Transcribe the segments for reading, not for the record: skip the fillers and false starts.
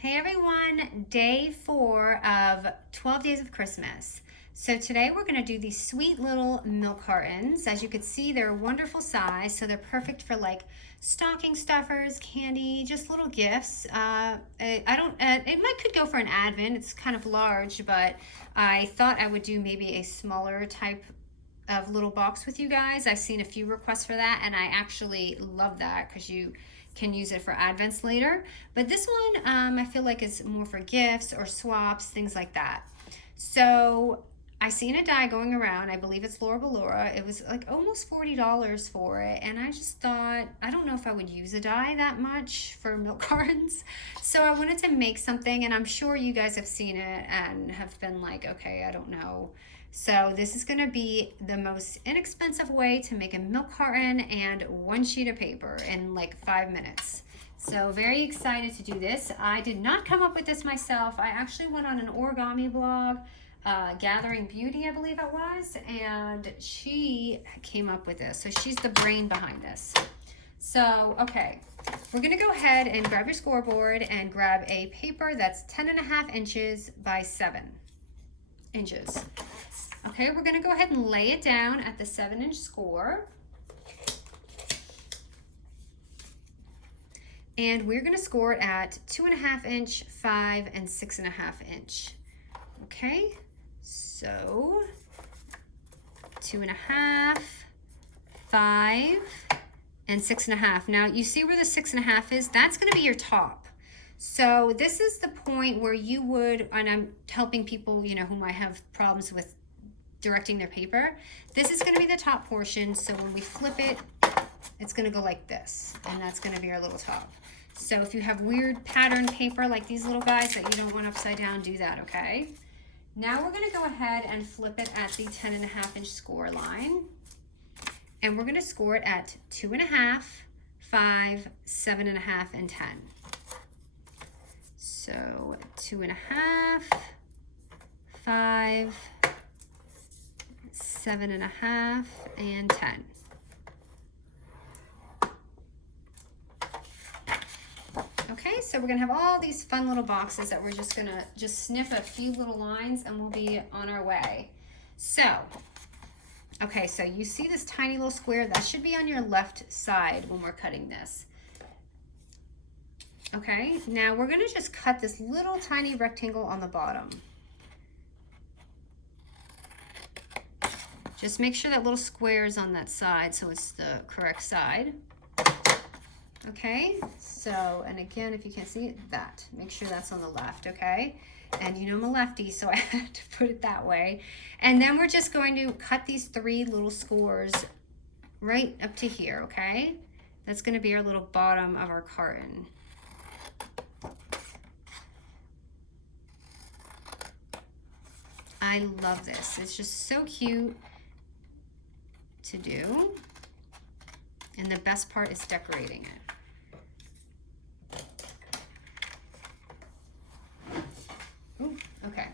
Hey everyone, day 4 of 12 Days of Christmas. So today we're going to do these sweet little milk cartons. As you can see, they're a wonderful size, so they're perfect for like stocking stuffers, candy, just little gifts. It might could go for an advent. It's kind of large, but I thought I would do maybe a smaller type of little box with you guys. I've seen a few requests for that, and I actually love that because you can use it for advents later. But this one, I feel like is more for gifts or swaps, things like that. So I seen a die going around. I believe it's Laura Ballora. It was like almost $40 for it, and I just thought, I don't know if I would use a die that much for milk cartons. So I wanted to make something, and I'm sure you guys have seen it and have been like, okay, I don't know. So this is going to be the most inexpensive way to make a milk carton and one sheet of paper in like 5 minutes. So very excited to do this. I did not come up with this myself. I actually went on an origami blog, Gathering Beauty, I believe it was, and she came up with this. So she's the brain behind this. So, okay, we're gonna go ahead and grab your scoreboard and grab a paper that's 10.5 inches by 7 inches. Okay, we're gonna go ahead and lay it down at the 7-inch score. And we're gonna score it at 2.5 inch, 5, and 6.5 inch. Okay, so 2.5, 5, and 6.5. Now you see where the 6.5 is? That's gonna be your top. So this is the point where you would, and I'm helping people, you know, who might have problems with directing their paper. This is gonna be the top portion, so when we flip it, it's gonna go like this, and that's gonna be our little top. So if you have weird pattern paper like these little guys that you don't want upside down, do that, okay? Now we're gonna go ahead and flip it at the 10.5 inch score line. And we're gonna score it at 2.5, 5, 7.5, and 10. So 2.5, 5, 7.5, and 10. Okay, so we're gonna have all these fun little boxes that we're just gonna snip a few little lines and we'll be on our way. So, okay, so you see this tiny little square? That should be on your left side when we're cutting this. Okay, now we're gonna just cut this little tiny rectangle on the bottom. Just make sure that little square is on that side so it's the correct side. Okay, so, and again, if you can't see it, that. Make sure that's on the left, okay? And you know I'm a lefty, so I had to put it that way. And then we're just going to cut these 3 little scores right up to here, okay? That's gonna be our little bottom of our carton. I love this. It's just so cute to do. And the best part is decorating it. Ooh, okay,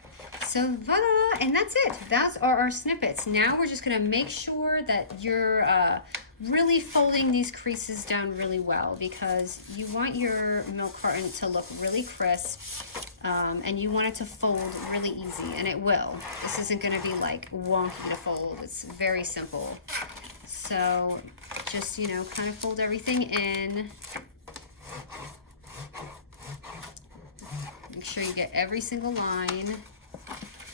so voila, and that's it. Those are our snippets. Now we're just gonna make sure that you're really folding these creases down really well because you want your milk carton to look really crisp and you want it to fold really easy, and it will. This isn't gonna be like wonky to fold. It's very simple. So just, you know, kind of fold everything in. Make sure you get every single line.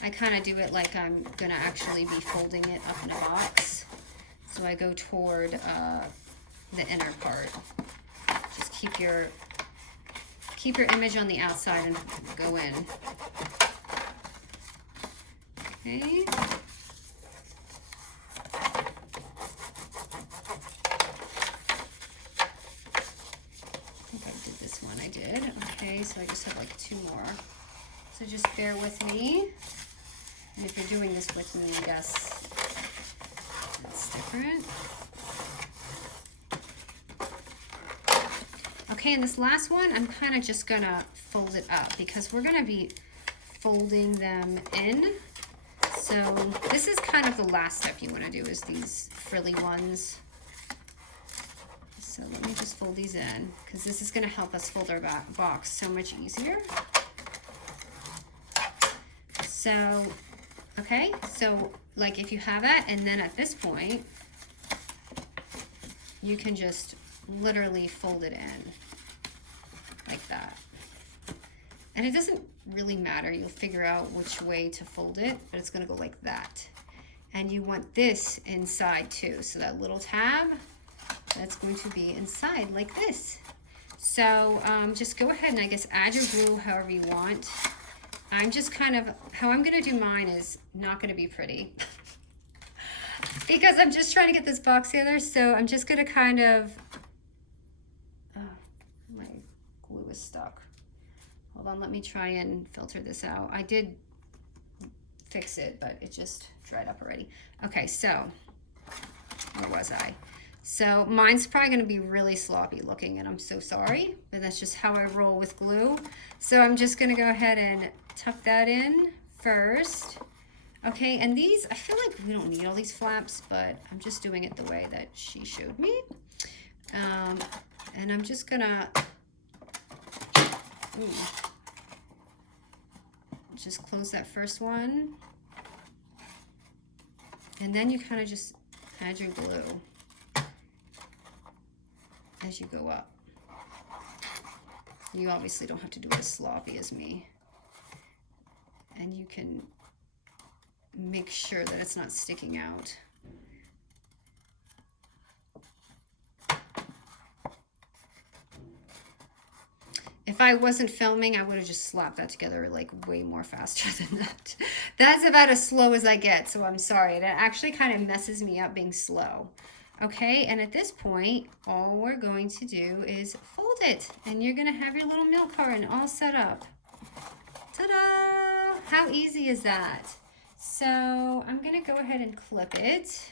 I kind of do it like I'm gonna actually be folding it up in a box. So I go toward the inner part. Just keep your image on the outside and go in. Okay. I did. Okay, so I just have like 2 more. So just bear with me. And if you're doing this with me, I guess it's different. Okay, and this last one, I'm kind of just gonna fold it up because we're gonna be folding them in. So this is kind of the last step you wanna do is these frilly ones. So So let me just fold these in because this is going to help us fold our box so much easier. So, okay, so like if you have that, and then at this point, you can just literally fold it in like that. And it doesn't really matter. You'll figure out which way to fold it, but it's going to go like that. And you want this inside too. So that little tab, that's going to be inside like this. So just go ahead and I guess add your glue however you want. I'm just kind of, how I'm going to do mine is not going to be pretty. Because I'm just trying to get this box together. So I'm just going to kind of, oh, my glue is stuck. Hold on, let me try and filter this out. I did fix it, but it just dried up already. Okay, so where was I? So mine's probably going to be really sloppy looking, and I'm so sorry, but that's just how I roll with glue. So I'm just going to go ahead and tuck that in first. Okay, and these, I feel like we don't need all these flaps, but I'm just doing it the way that she showed me. And I'm just going to just close that first one. And then you kind of just add your glue as you go up. You obviously don't have to do it as sloppy as me. And you can make sure that it's not sticking out. If I wasn't filming, I would have just slapped that together like way more faster than that. That's about as slow as I get, so I'm sorry. That actually kind of messes me up being slow. Okay, and at this point, all we're going to do is fold it, and you're gonna have your little milk carton all set up. Ta-da! How easy is that? So I'm gonna go ahead and clip it.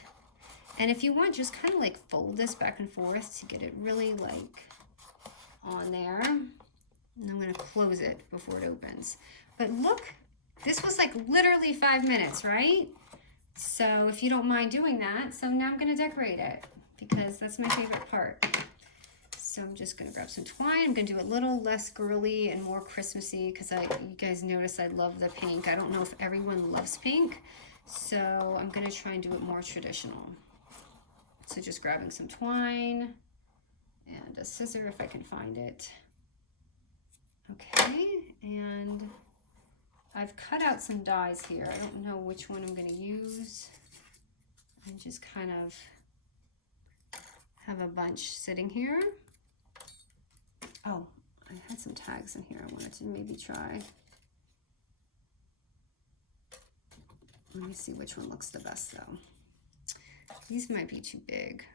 And if you want, just kind of like fold this back and forth to get it really like on there. And I'm going to close it before it opens. But look, this was like literally 5 minutes, right? So if you don't mind doing that, so now I'm going to decorate it because that's my favorite part. So I'm just going to grab some twine. I'm going to do a little less girly and more Christmassy because you guys notice I love the pink. I don't know if everyone loves pink, so I'm going to try and do it more traditional. So just grabbing some twine and a scissor if I can find it. Okay, and I've cut out some dies here. I don't know which one I'm going to use. I just kind of have a bunch sitting here. Oh, I had some tags in here I wanted to maybe try. Let me see which one looks the best though. These might be too big.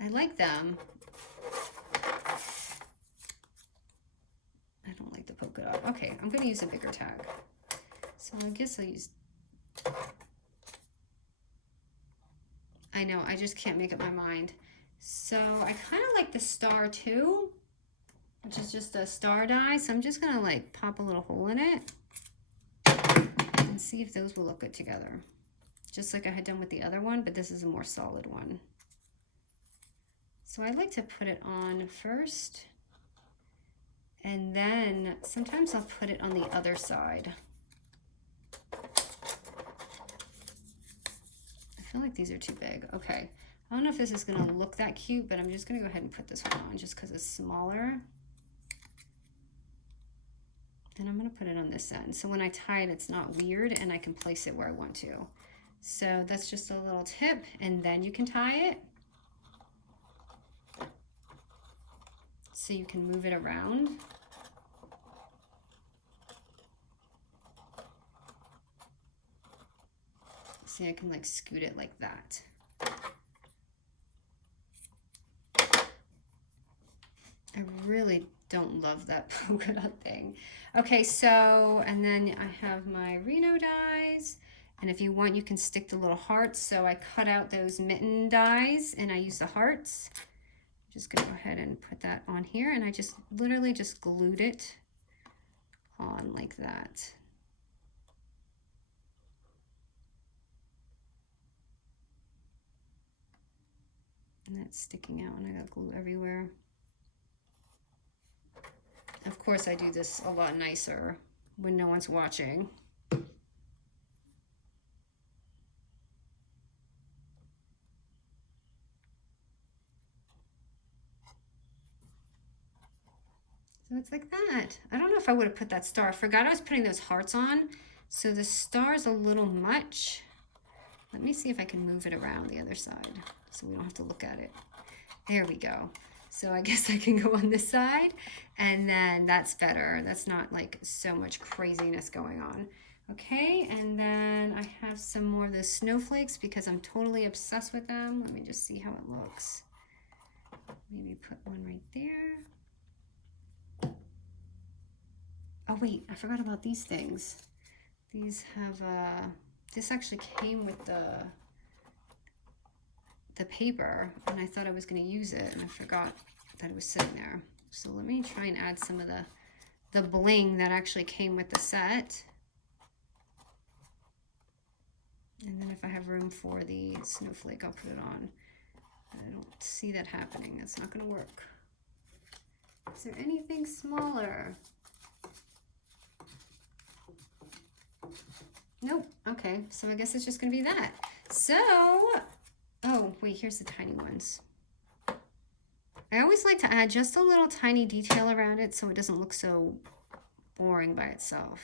I like them. I don't like the polka dot. Okay, I'm going to use a bigger tag. So I guess I'll use... I know, I just can't make up my mind. So I kind of like the star too, which is just a star die. So I'm just going to like pop a little hole in it and see if those will look good together. Just like I had done with the other one, but this is a more solid one. So I like to put it on first. And then sometimes I'll put it on the other side. I feel like these are too big. Okay, I don't know if this is gonna look that cute, but I'm just gonna go ahead and put this one on just because it's smaller. And I'm gonna put it on this end. So when I tie it, it's not weird and I can place it where I want to. So that's just a little tip, and then you can tie it. So you can move it around. See, I can like scoot it like that. I really don't love that polka dot thing. Okay, so, and then I have my Reno dies. And if you want, you can stick the little hearts. So I cut out those mitten dies and I use the hearts. I'm just gonna go ahead and put that on here, and I just literally just glued it on like that. And that's sticking out and I got glue everywhere. Of course I do this a lot nicer when no one's watching. So it's like that. I don't know if I would have put that star. I forgot I was putting those hearts on. So the star is a little much. Let me see if I can move it around the other side so we don't have to look at it. There we go. So I guess I can go on this side and then that's better. That's not like so much craziness going on. Okay, and then I have some more of the snowflakes because I'm totally obsessed with them. Let me just see how it looks. Maybe put one right there. Oh wait, I forgot about these things. These have, this actually came with the paper and I thought I was gonna use it and I forgot that it was sitting there. So let me try and add some of the bling that actually came with the set. And then if I have room for the snowflake, I'll put it on. But I don't see that happening. That's not gonna work. Is there anything smaller? Nope. Okay, so I guess it's just gonna be that. So, oh wait, here's the tiny ones. I always like to add just a little tiny detail around it so it doesn't look so boring by itself.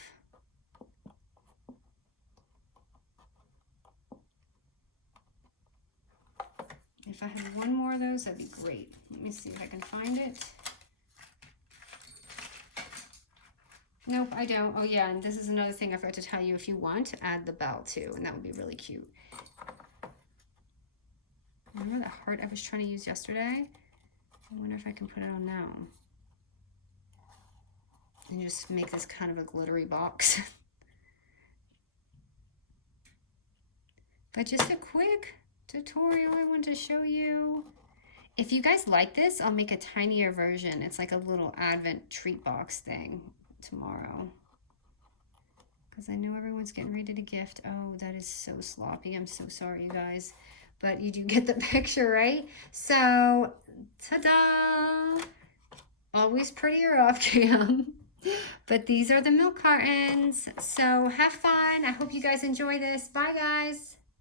If I had one more of those, that'd be great. Let me see if I can find it. Nope, I don't. Oh yeah, and this is another thing I forgot to tell you. If you want, add the bell too, and that would be really cute. Remember that heart I was trying to use yesterday? I wonder if I can put it on now. And just make this kind of a glittery box. But just a quick tutorial I want to show you. If you guys like this, I'll make a tinier version. It's like a little advent treat box thing tomorrow. Because I know everyone's getting ready to gift. Oh, that is so sloppy. I'm so sorry, you guys. But you do get the picture, right? So, ta-da! Always prettier off cam. But these are the milk cartons. So have fun. I hope you guys enjoy this. Bye, guys.